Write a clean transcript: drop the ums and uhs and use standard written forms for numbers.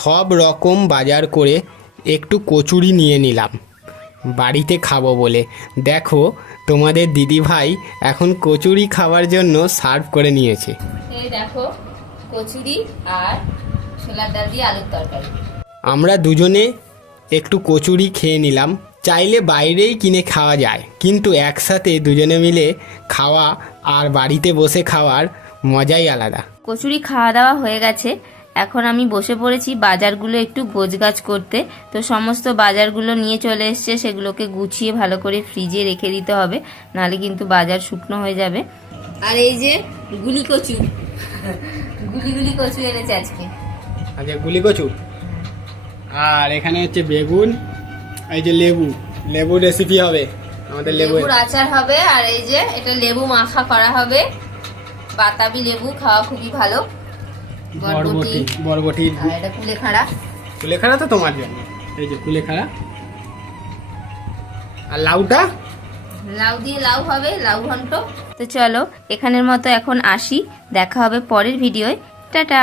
সব রকম বাজার করে একটু কচুরি নিয়ে নিলাম বাড়িতে খাবো বলে। দেখো তোমাদের দিদিভাই এখন কচুরি খাওয়ার জন্য সার্ভ করে নিয়েছে। এই দেখো কচুরি আর ছোলার ডাল দিয়ে আলুর তরকারি। আমরা দুজনে একটু কচুরি খেয়ে নিলাম। চাইলে বাইরেই কিনে খাওয়া যায়, কিন্তু একসাথে দুজনে মিলে খাওয়া আর বাড়িতে বসে খাওয়ার মজাই আলাদা। কচুরি খাওয়া দাওয়া হয়ে গেছে, এখন আমি বসে পড়েছি বাজারগুলো একটু গোছগাছ করতে। তো সমস্ত বাজারগুলো নিয়ে চলে এসছে, সেগুলোকে গুছিয়ে ভালো করে ফ্রিজে রেখে দিতে হবে, নাহলে কিন্তু বাজার শুকনো হয়ে যাবে। আর এই যে গুলি কচু, গুলি গুলি কচু এনেছে আজকে। আচ্ছা, গুলি কচু। আর এখানে হচ্ছে বেগুন, এই যে লেবু, লেবু রেসিপি হবে আমাদের, লেবুর আচার হবে। আর এই যে এটা লেবু মাখা করা হবে, বাতাবি লেবু খাওয়া খুবই ভালো। বরবটি, বরবটি। আর এটা কুলেখাড়া, কুলেখাড়া তো তোমার জন্য, এই যে কুলেখাড়া। আর লাউটা, লাউ দিয়ে লাউ হবে, লাউ ঘন্ট। তো চলো এখানের মতো এখন আসি, দেখা হবে পরের ভিডিওয়। টাটা।